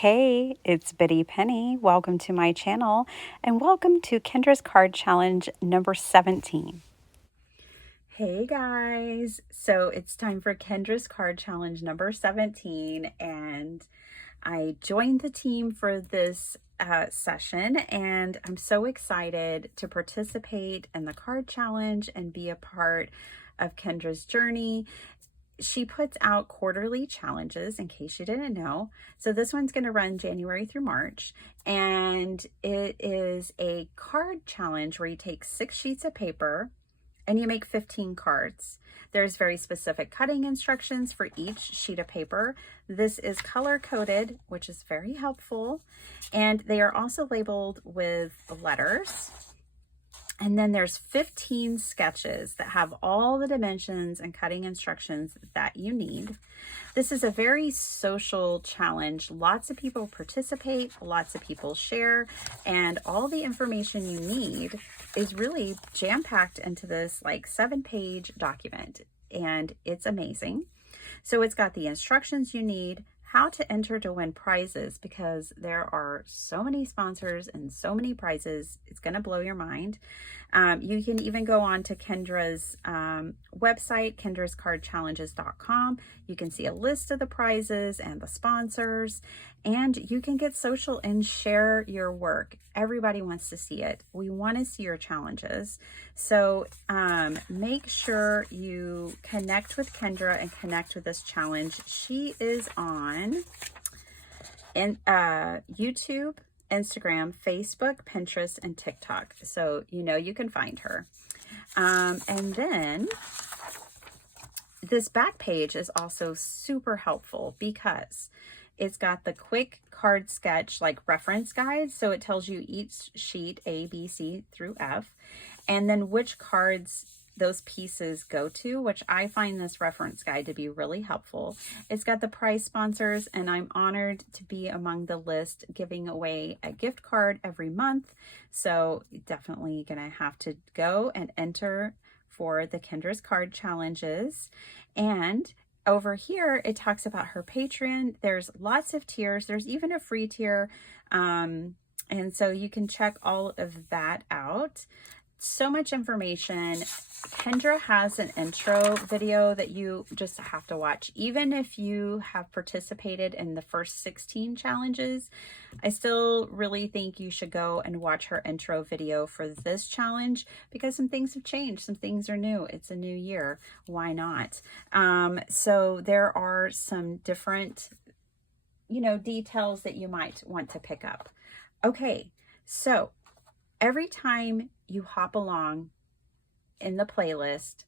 Hey, it's Biddy Penny. Welcome to my channel and welcome to Kendra's Card Challenge number 17. Hey guys, so it's time for Kendra's Card Challenge number 17 and I joined the team for this session and I'm so excited to participate in the card challenge and be a part of Kendra's journey. She puts out quarterly challenges, in case you didn't know. So this one's going to run January through March, and it is a card challenge where you take 6 sheets of paper and you make 15 cards. There's very specific cutting instructions for each sheet of paper. This is color coded, which is very helpful, and they are also labeled with letters. And then there's 15 sketches that have all the dimensions and cutting instructions that you need. This is a very social challenge. Lots of people participate, lots of people share, and all the information you need is really jam-packed into this like 7-page document, and it's amazing. So it's got the instructions you need, how to enter to win prizes, because there are so many sponsors and so many prizes. It's going to blow your mind. You can even go on to Kendra's website, kendrascardchallenges.com. You can see a list of the prizes and the sponsors, and you can get social and share your work. Everybody wants to see it. We want to see your challenges. So make sure you connect with Kendra and connect with this challenge. She is on YouTube, Instagram, Facebook, Pinterest, and TikTok. So you know you can find her. And then this back page is also super helpful because it's got the quick card sketch like reference guide. So it tells you each sheet A, B, C through F, and then which cards those pieces go to, which I find this reference guide to be really helpful. It's got the prize sponsors, and I'm honored to be among the list giving away a gift card every month. So definitely gonna have to go and enter for the Kendra's Card Challenges. And over here, it talks about her Patreon. There's lots of tiers. There's even a free tier. And so you can check all of that out. So much information. Kendra has an intro video that you just have to watch. Even if you have participated in the first 16 challenges, I still really think you should go and watch her intro video for this challenge because some things have changed. Some things are new. It's a new year. Why not? So there are some different, details that you might want to pick up. Okay, so every time you hop along in the playlist,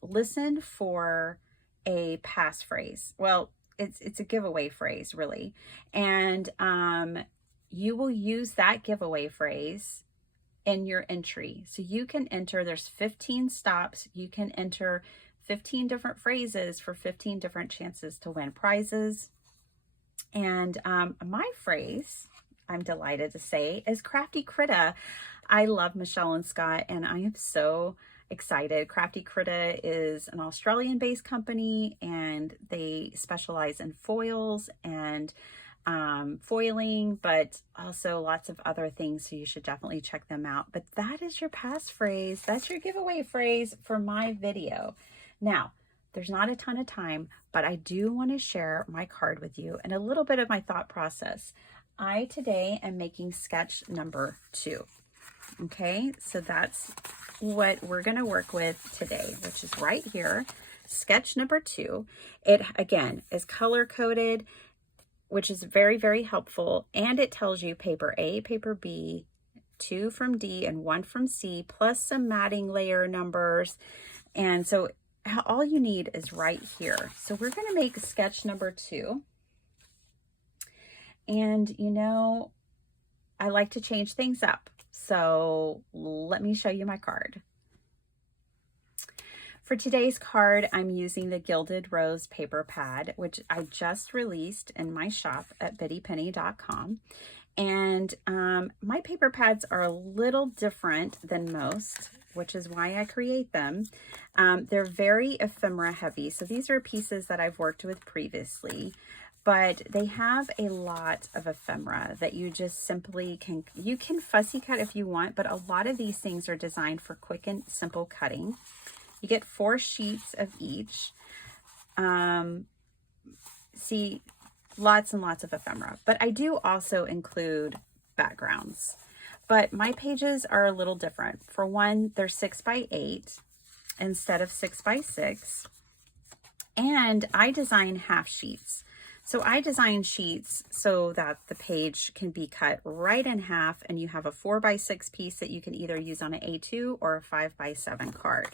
listen for a passphrase. Well, it's a giveaway phrase, really. And you will use that giveaway phrase in your entry. So you can enter, there's 15 stops. You can enter 15 different phrases for 15 different chances to win prizes. And my phrase, I'm delighted to say, is Crafty Critta. I love Michelle and Scott, and I am so excited. Crafty Critta is an Australian-based company, and they specialize in foils and foiling, but also lots of other things, so you should definitely check them out. But that is your passphrase. That's your giveaway phrase for my video. Now, there's not a ton of time, but I do want to share my card with you and a little bit of my thought process. I today am making sketch number 2. Okay, so that's what we're going to work with today, which is right here, sketch number 2. It, again, is color coded, which is very, very helpful. And it tells you paper A, paper B, 2 from D, and 1 from C, plus some matting layer numbers. And so all you need is right here. So we're going to make sketch number 2. And, I like to change things up. So let me show you my card. For today's card, I'm using the Gilded Rose paper pad, which I just released in my shop at biddypenny.com. And my paper pads are a little different than most, which is why I create them. They're very ephemera heavy. So these are pieces that I've worked with previously. but they have a lot of ephemera that you just simply you can fussy cut if you want, but a lot of these things are designed for quick and simple cutting. You get 4 sheets of each. See, lots and lots of ephemera, but I do also include backgrounds, but my pages are a little different. For one, they're 6 by 8 instead of 6 by 6, and I design half sheets. So I design sheets so that the page can be cut right in half, and you have a 4 by 6 piece that you can either use on an A2 or a 5 by 7 card.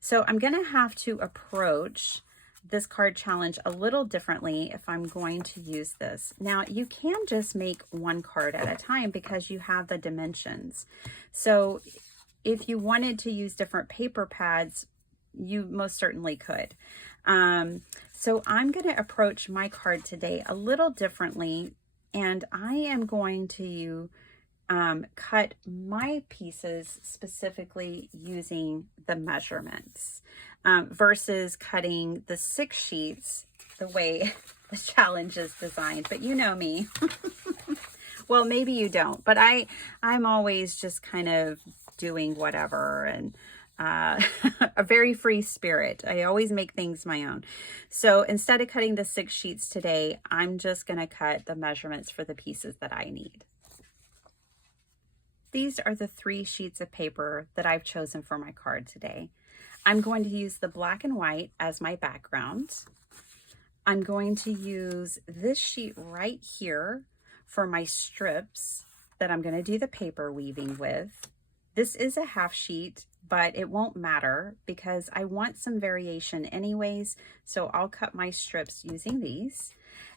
So I'm going to have to approach this card challenge a little differently if I'm going to use this. Now, you can just make one card at a time because you have the dimensions. So if you wanted to use different paper pads, you most certainly could. So I'm going to approach my card today a little differently, and I am going to cut my pieces specifically using the measurements versus cutting the 6 sheets the way the challenge is designed. But you know me. Well, maybe you don't, but I'm always just kind of doing whatever, and a very free spirit. I always make things my own. So instead of cutting the 6 sheets today, I'm just going to cut the measurements for the pieces that I need. These are the 3 sheets of paper that I've chosen for my card today. I'm going to use the black and white as my background. I'm going to use this sheet right here for my strips that I'm going to do the paper weaving with. This is a half sheet, but it won't matter because I want some variation anyways, so I'll cut my strips using these.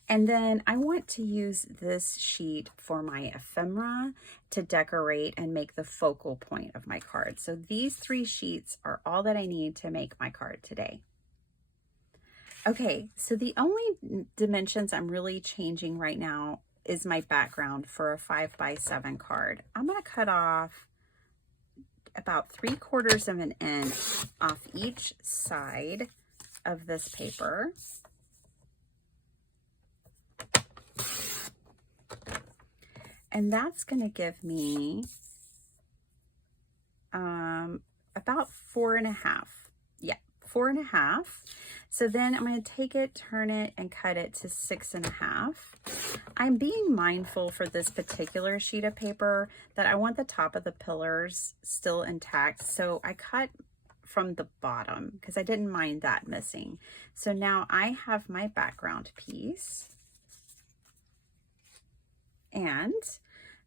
And then I want to use this sheet for my ephemera to decorate and make the focal point of my card. So these 3 sheets are all that I need to make my card today. Okay, so the only dimensions I'm really changing right now is my background for a 5 by 7 card. I'm going to cut off about 3/4 of an inch off each side of this paper. And that's going to give me about 4.5. Yeah, 4.5. So then I'm going to take it, turn it, and cut it to 6.5. I'm being mindful for this particular sheet of paper that I want the top of the pillars still intact. So I cut from the bottom because I didn't mind that missing. So now I have my background piece. And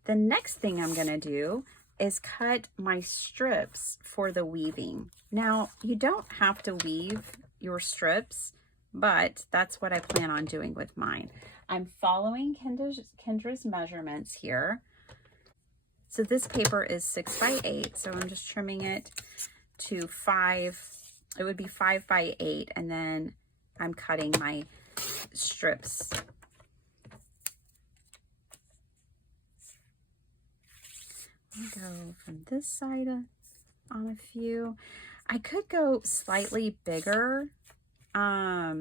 the next thing I'm going to do is cut my strips for the weaving. Now, you don't have to weave your strips, but that's what I plan on doing with mine. I'm following Kendra's measurements here. So this paper is 6 by 8, so I'm just trimming it to 5. It would be 5 by 8, and then I'm cutting my strips. Go from this side on a few. I could go slightly bigger, but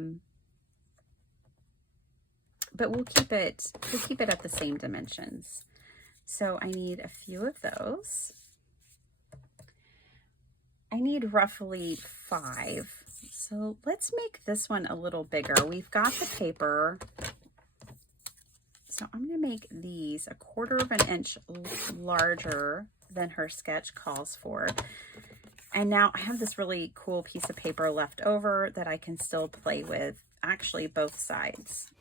we'll keep it at the same dimensions. So I need a few of those. I need roughly 5. So let's make this one a little bigger. We've got the paper. So I'm going to make these 1/4 of an inch larger than her sketch calls for. And now I have this really cool piece of paper left over that I can still play with, actually both sides.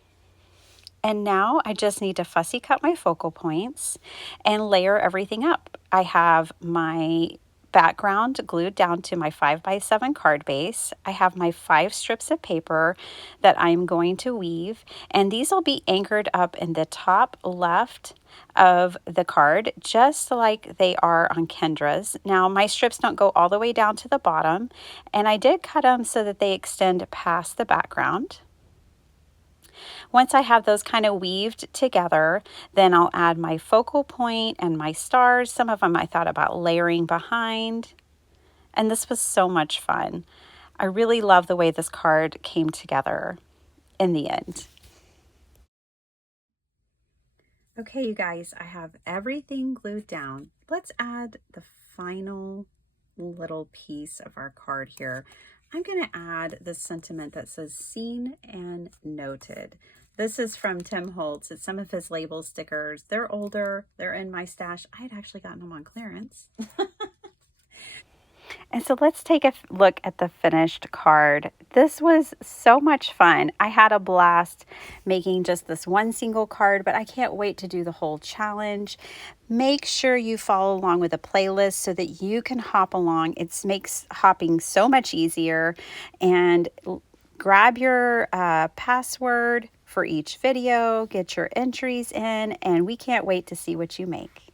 And now I just need to fussy cut my focal points and layer everything up. I have my background glued down to my 5 by 7 card base. I have my 5 strips of paper that I'm going to weave, and these will be anchored up in the top left of the card, just like they are on Kendra's. Now, my strips don't go all the way down to the bottom, and I did cut them so that they extend past the background. Once I have those kind of weaved together, then I'll add my focal point and my stars. Some of them I thought about layering behind. And this was so much fun. I really love the way this card came together in the end. Okay, you guys, I have everything glued down. Let's add the final little piece of our card here. I'm going to add the sentiment that says seen and noted. This is from Tim Holtz. It's some of his label stickers. They're older. They're in my stash. I had actually gotten them on clearance. And so let's take a look at the finished card. This was so much fun. I had a blast making just this one single card, but I can't wait to do the whole challenge. Make sure you follow along with a playlist so that you can hop along. It makes hopping so much easier. And grab your password for each video, get your entries in, and we can't wait to see what you make.